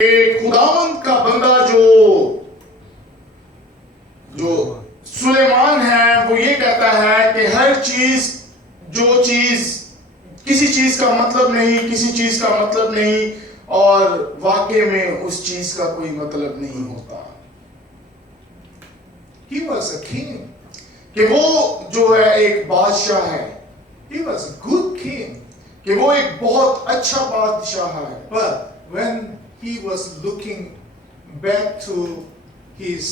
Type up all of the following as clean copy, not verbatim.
खुदावंद का बंदा जो सुलेमान है वो ये कहता है कि हर चीज जो चीज किसी चीज का मतलब नहीं, किसी चीज का मतलब नहीं और वाकई में उस चीज का कोई मतलब नहीं होता। He was a king. कि वो जो है एक बादशाह है, He was a good king. कि वो एक बहुत अच्छा बादशाह है। But when he was looking back to his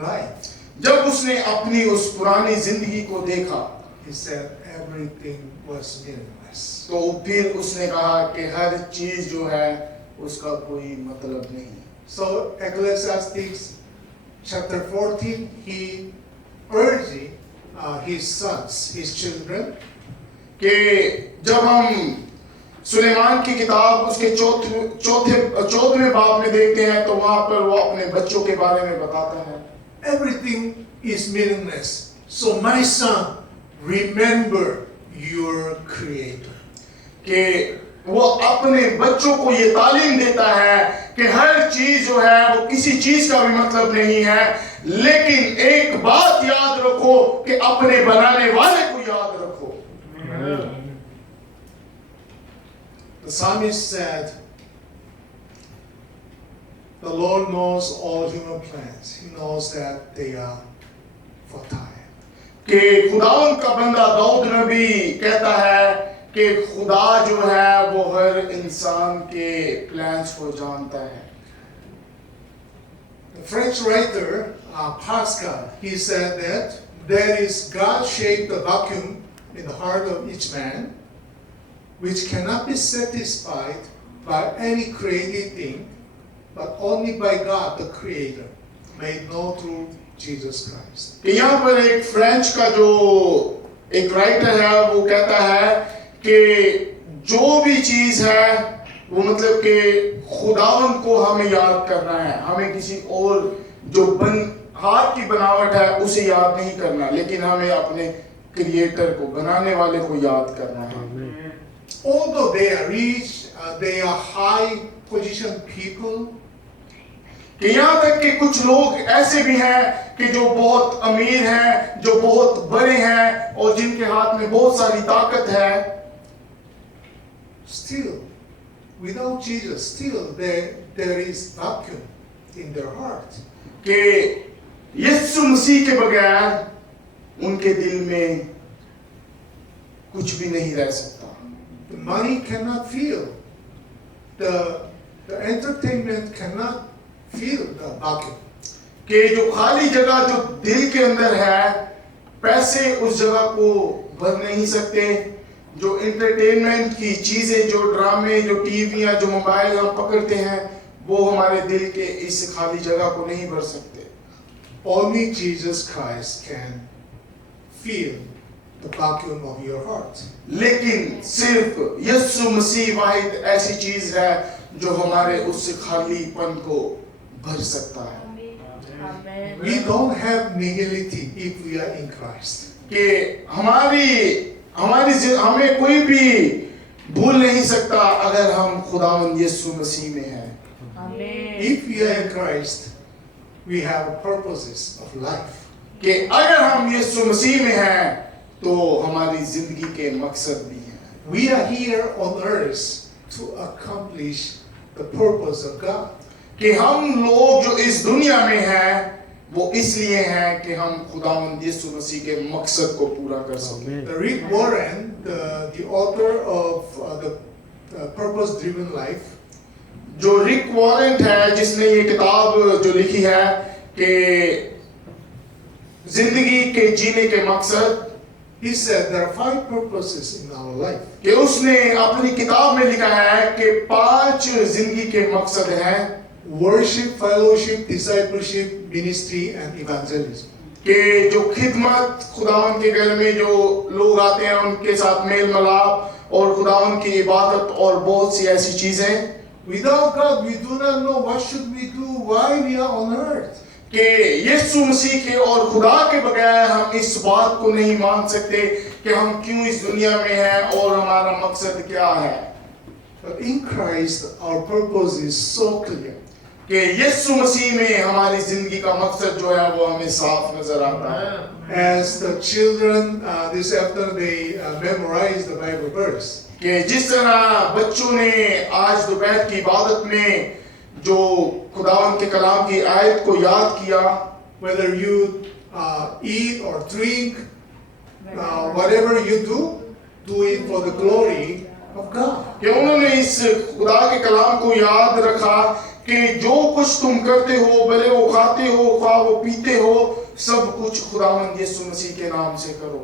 life, जब उसने अपनी उस पुरानी जिंदगी को देखा he said everything was meaningless. तो फिर उसने कहा कि हर चीज जो है उसका कोई मतलब नहीं। So Ecclesiastes chapter 14, he urging his sons, his children, कि जब हम सुलेमान की किताब उसके चौथे बाब में देखते हैं तो वहां पर वो अपने बच्चों के बारे में बताता है, everything is meaningless. So my son, remember your creator. कि वो अपने बच्चों को ये तालीम देता है कि हर चीज जो है वो किसी चीज का भी मतलब नहीं है, लेकिन एक बात याद रखो कि अपने बनाने वाले को याद रखो। The psalmist said, the Lord knows all human plans. He knows that they are fertile. कि खुदावंद का बंदा दाऊद नबी कहता है कि खुदा जो है वो हर इंसान के प्लान्स को जानता है। The French writer Pascal, he said that there is God-shaped vacuum in the heart of each man, which cannot be satisfied by any created thing, but only by God, the Creator, made known through Jesus Christ. कि यहाँ पर एक French का जो एक writer है वो कहता है कि जो भी चीज है वो मतलब कि खुदावंद को हमें याद करना है, हमें किसी और जो हाथ की बनावट है उसे याद नहीं करना, लेकिन हमें अपने क्रिएटर को, बनाने वाले को याद करना है। Although they are rich, they are high position people, कि यहाँ तक कि कुछ लोग ऐसे भी हैं कि जो बहुत अमीर हैं, जो बहुत बड़े हैं और जिनके हाथ में बहुत सारी ताकत है, still, without Jesus, still there is vacuum in their heart. कि यीशु मसीह के बगैर उनके दिल में कुछ भी नहीं रह सकता। The money cannot fill. The entertainment cannot fill the vacuum. कि जो खाली जगह जो दिल के अंदर है, पैसे उस जगह को भर नहीं सकते। जो एंटरटेनमेंट की चीजें, जो ड्रामे, जो टीवियां, जो मोबाइल हम पकड़ते हैं, वो हमारे दिल के इस खाली जगह को नहीं भर सकते। Only Jesus Christ can fill the vacuum of your heart. लेकिन सिर्फ यीशु मसीह वाहिद ऐसी चीज है जो हमारे उस खालीपन को भर सकता है। We don't have nihility if we are in Christ. कि हमें कोई भी भूल नहीं सकता अगर हम खुदावंद यीशु मसीह में हैं। If we are in Christ, we have purposes of life. कि अगर हम यीशु मसीह में हैं तो हमारी जिंदगी के मकसद भी हैं। We are here on earth to accomplish the purpose of God. कि हम लोग जो इस दुनिया में हैं वो इसलिए हैं कि हम खुदावंद यीशु मसीह के मकसद को पूरा कर सकें। The Rick Warren, the author of the Purpose-Driven Life, जो रिक वॉरेंट है जिसने ये किताब जो लिखी है कि जिंदगी के जीने के मकसद, he said there are 5 purposes in our life. कि उसने अपनी किताब में लिखा है कि 5 जिंदगी के मकसद हैं। Worship, fellowship, discipleship, ministry and evangelism. कि जो खिदमत, खुदावंद के घर में जो लोग आते हैं उनके साथ मेल मिलाप और खुदावंद की इबादत और बहुत सी ऐसी चीजें। Without God, we do not know what should we do, why we are on earth. कि यीशु मसीह के और खुदा के बगैर हम इस बात को नहीं मान सकते कि हम क्यों इस दुनिया में हैं और हमारा मकसद क्या है। But in Christ, our purpose is so clear. कि यीशु मसीह में हमारी जिंदगी का मकसद जो है वो हमें साफ नजर आता है. As the children this afternoon they memorize the Bible verse. कि जिस तरह बच्चों ने आज दोपहर की इबादत में जो खुदावंद के कलाम की आयत को याद किया, Whether you eat or drink, whatever you do it for the glory of God. कि उन्होंने इस खुदा के कलाम को याद रखा कि जो कुछ तुम करते हो, भले वो खाते हो, खा वो पीते हो, सब कुछ खुदावंद यीशु मसीह के नाम से करो.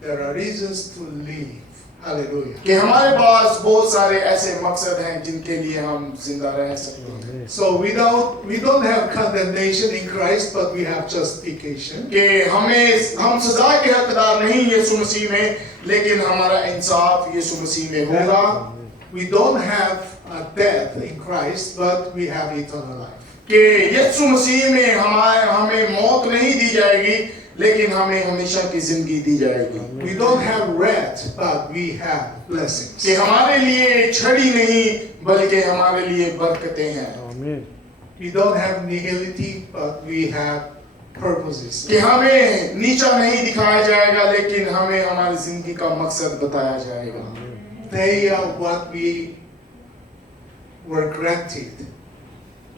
There are reasons to live. Hallelujah. कि हमारे पास बहुत सारे ऐसे मकसद हैं जिनके लिए हम जिंदा रह सकते हैं. So we don't have condemnation in Christ, but we have justification. कि हम सजा के हकदार नहीं यीशु मसीह में, लेकिन हमारा इंसाफ यीशु मसीह में होगा. We don't have death in Christ, but we have eternal life. कि यीशु मसीह में हमें मौत नहीं दी जाएगी, लेकिन हमें हमेशा की जिंदगी दी जाएगी. We don't have wrath, but we have blessings. कि हमारे लिए छड़ी नहीं, बल्कि हमारे लिए बरकतें हैं. We don't have nihility, but we have purposes. कि हमें नीचा नहीं दिखाया जाएगा, लेकिन हमें हमारी जिंदगी का मकसद बताया जाएगा. They are what we were granted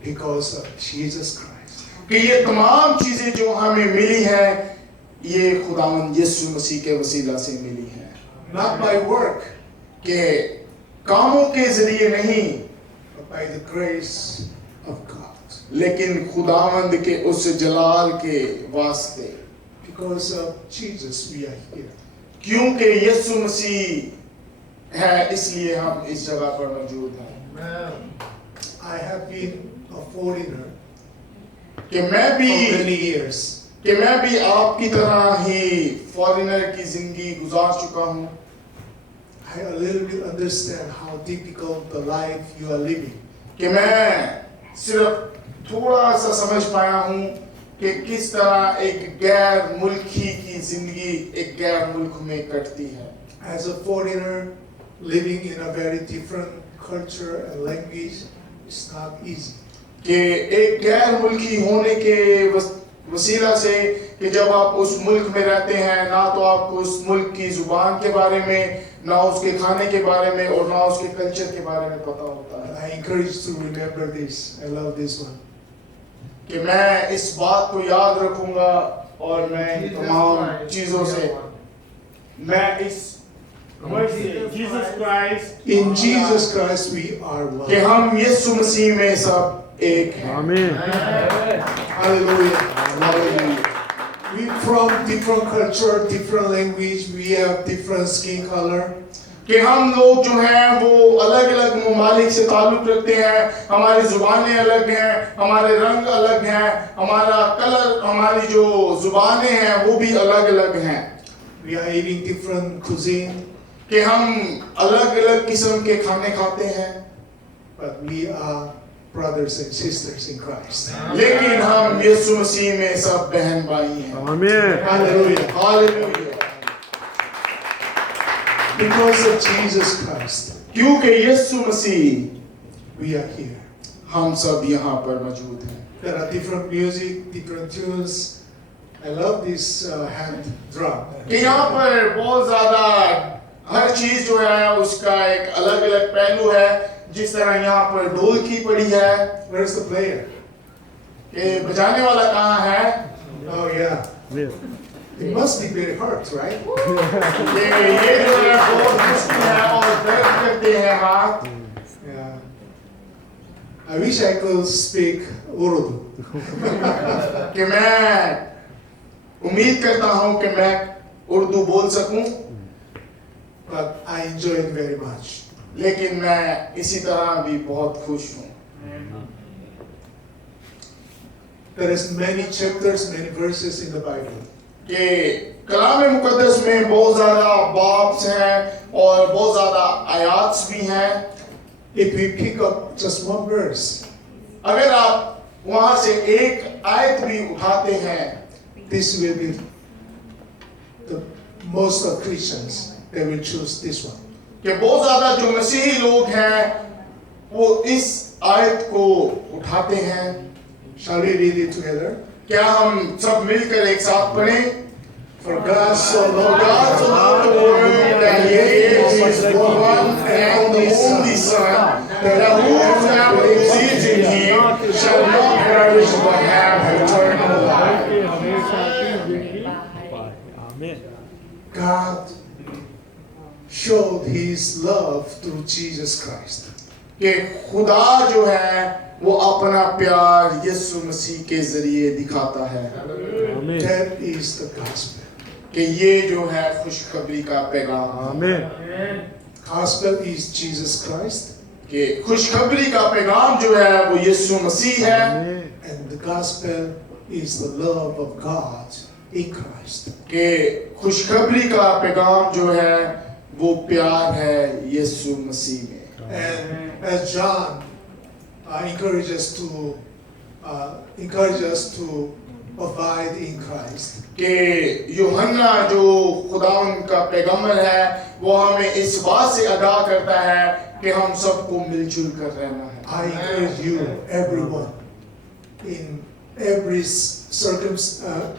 because of Jesus Christ. कि ये तमाम चीजें जो हमें मिली हैं, ये खुदावंद यीशु मसीह के वसीला से मिली हैं. Not by work, कि कामों के जरिए नहीं, but by the grace of God. लेकिन खुदावंद के उस जलाल के वास्ते. Because of Jesus we are here. क्योंकि यीशु मसीह है, इसलिए हम इस जगह पर मौजूद हैं. I have been a foreigner कि मैं for many years. कि मैं भी आपकी तरह ही फॉरेनर की जिंदगी गुजार चुका हूँ. I a little bit understand how difficult the life you are living. कि मैं सिर्फ थोड़ा सा समझ पाया हूँ कि किस तरह एक गैर मुल्की की जिंदगी एक गैर मुल्क में कटती है. As a foreigner living in a very different culture and language, it's not easy. कि एक गैर मुल्की होने के वसीला से कि जब आप उस मुल्क में रहते हैं, ना तो आपको उस मुल्क की जुबान के बारे में, ना उसके खाने के बारे में, और ना उसके कल्चर के बारे में पता होता है. I encourage you to remember this. I love this one. कि मैं इस बात को याद रखूंगा, और मैं तमाम चीजों से मैं इस Jesus Christ, In Jesus Christ we are one. कि हम यीशु मसीह में सब एक हैं. Amen. Hallelujah. Hallelujah. We from different culture, different language, we have different skin color. कि हम लोग जो हैं वो अलग अलग ममालिक से ताल्लुक रखते हैं, हमारी जुबानें अलग हैं, हमारे रंग अलग हैं, हमारा कलर, हमारी जो जुबानें हैं वो भी अलग अलग हैं. We are eating different cuisine, कि हम अलग अलग किस्म के खाने खाते हैं, but we are brothers and sisters in Christ. लेकिन हम यीशु मसीह में सब बहन भाई हैं. Amen. Hallelujah. Hallelujah. Because of Jesus Christ, क्योंकि यीशु मसीह we are here. हम सब यहाँ पर मौजूद हैं. There are different music, different tunes. I love this hand drum. कि यहाँ पर बहुत ज़्यादा हर चीज जो है उसका एक अलग अलग पहलू है. जिस तरह यहाँ पर ढोल की पड़ी है, Where's the player? कि बजाने वाला कहाँ है? Oh yeah. Yes. It must be very hard, right? कि ये जो है बहुत मुश्किल है और दर्द करते हैं हाथ. Yeah. I wish I could speak Urdu. कि मैं उम्मीद करता हूँ कि मैं उर्दू बोल सकूं, But I enjoy it very much. लेकिन मैं इसी तरह भी बहुत खुश हूँ. There is many chapters, many verses in the Bible. कि कलाम मुकद्दस में बहुत ज़्यादा बाब्स हैं और बहुत ज़्यादा आयात भी हैं. If we pick up just one verse, अगर आप वहाँ से एक आयत भी उठाते हैं, this will be the most of Christians they will choose this one. कि बहुत ज्यादा जो मसीही लोग हैं वो इस आयत को उठाते हैं। Shall we read it together? क्या हम सब मिलकर एक साथ पढ़ें? For God so For loved God so loved the world that He gave His one and only Son, that whosoever believes in Him shall not perish but have eternal life. God showed His love through Jesus Christ. कि खुदा जो है वो अपना प्यार यीशु मसीह के जरिए दिखाता है। That is the gospel. कि ये जो है खुशखबरी का पैगाम। Gospel is Jesus Christ, कि खुशखबरी का पैगाम जो है वो यीशु मसीह है। and the gospel is the love of God in Christ. कि खुशखबरी का पैगाम जो है वो प्यार है यीशु मसीह में। And as John encourages us to abide in Christ, कि यूहन्ना जो खुदावंद का पैगंबर है वो हमें इस बात से आगाह करता है कि हम सबको मिलजुल कर रहना है। I encourage you, everyone, in every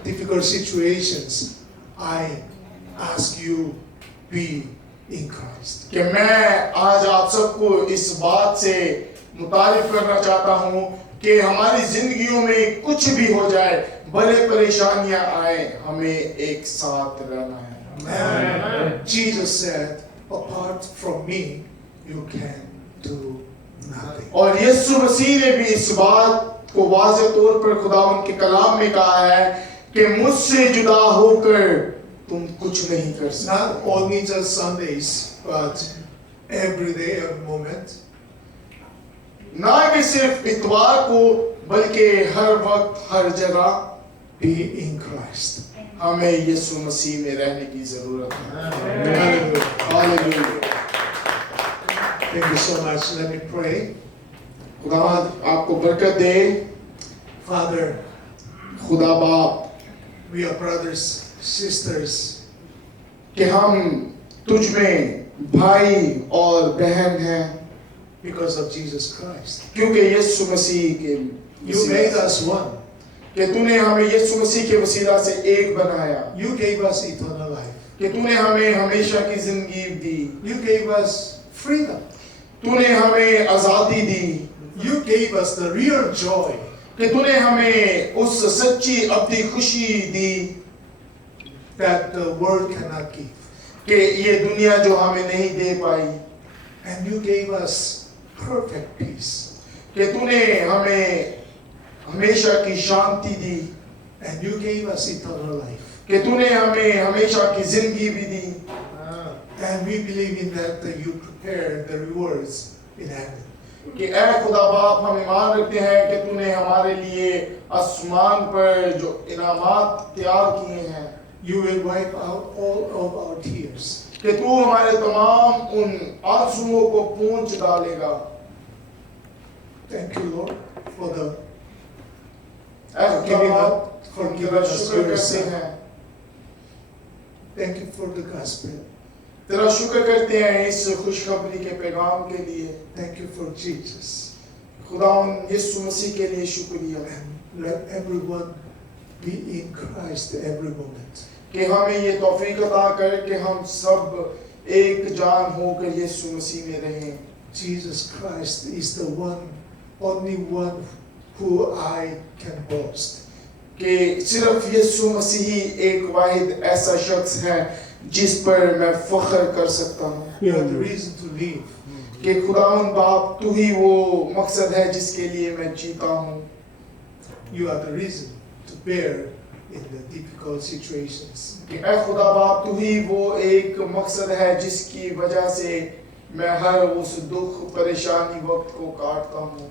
difficult situations, I ask you, be in Christ. कि मैं आज आप सबको इस बात से मुतारिफ करना चाहता हूँ कि हमारी जिंदगियों में कुछ भी हो जाए, बड़े परेशानियां आए, हमें एक साथ रहना है। And Jesus said, apart from me, you can do nothing. और यीशु मसीह ने भी इस बात को वाज़ेह तौर पर खुदावंद के कलाम में कहा है कि मुझसे जुदा होकर तुम कुछ नहीं कर सकते। Not only just Sundays, but every day, every moment. ना कि सिर्फ इतवार को बल्कि हर वक्त हर जगह Be in Christ. हमें यीशु मसीह में रहने की जरूरत है। Hallelujah. Hallelujah. Thank you so much. Let me pray. खुदावंद आपको बरकत दे। Father, खुदा बाप we are brothers, sisters. कि हम तुझ में भाई और बहन हैं Because of Jesus Christ. क्योंकि यीशु मसीह के You made us one. कि तूने हमें यीशु मसीह के वसीला से एक बनाया, You gave us eternal life. कि तूने हमें हमेशा की जिंदगी दी, You gave us freedom. तूने हमें आजादी दी, You gave us the real joy कि तूने हमें उस सच्ची अब्दी खुशी दी that the world cannot give. कि ये दुनिया जो हमें नहीं दे पाई, And you gave us perfect peace. कि तूने हमें हमेशा की शांति दी, And you gave us eternal life. कि तूने हमें हमेशा की जिंदगी भी दी। And we believe in that you prepare the rewards in heaven. कि ऐ खुदा बाप हम ईमान रखते हैं कि तूने हमारे लिए आसमान पर जो इनामात तैयार किए हैं, You will wipe out all of our tears. कि तू हमारे तमाम उन आंसुओं को पोंछ डालेगा। Thank you, Lord, for the ऐ खुदा giving बाप up, for हम giving तेरा us शुक्र your करते son. हैं, Thank you for the gospel. तेरा शुक्र करते हैं इस खुशखबरी के पैगाम के लिए। Thank you for Jesus. खुदावंद यीशु मसीह के लिए शुक्रिया And let everyone be in Christ every moment. कि हमें ये तौफीक अता कर कि हम सब एक जान होकर यीशु मसीह में रहें। Jesus Christ is the only one who I can boast. कि सिर्फ यीशु मसीह एक वाहिद ऐसा शख्स है जिस पर मैं फख्र कर सकता हूँ। You are the reason to live. कि खुदावंद बाप तू ही वो मकसद है जिसके लिए मैं जीता हूँ। You are the reason to bear in the difficult situations. कि ऐ खुदा बाप तू ही वो एक मकसद है जिसकी वजह से मैं हर उस दुख परेशानी वक्त को काटता हूँ।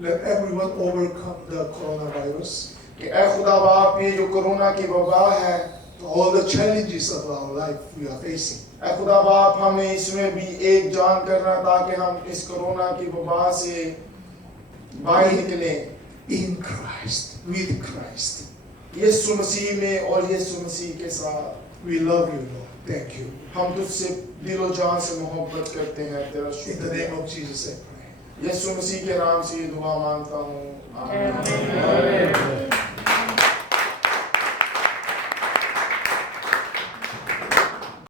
Let everyone overcome the coronavirus. कि ऐ खुदा बाप ये जो कोरोना की वबा है, All the challenges of our life we are facing. ऐ खुदा बाप हमें इसमें भी एक जान करना ताकि हम इस कोरोना की वबा से बाहर निकलें In Christ, with Christ. यीशु मसीह में और यीशु मसीह के साथ। We love you, Lord. Thank you. हम तुझसे दिलो जान से मोहब्बत करते हैं, तेरा In the शुक्रिया। name of Jesus, I pray. यीशु मसीह के नाम से ये दुआ मांगता हूँ, आमीन।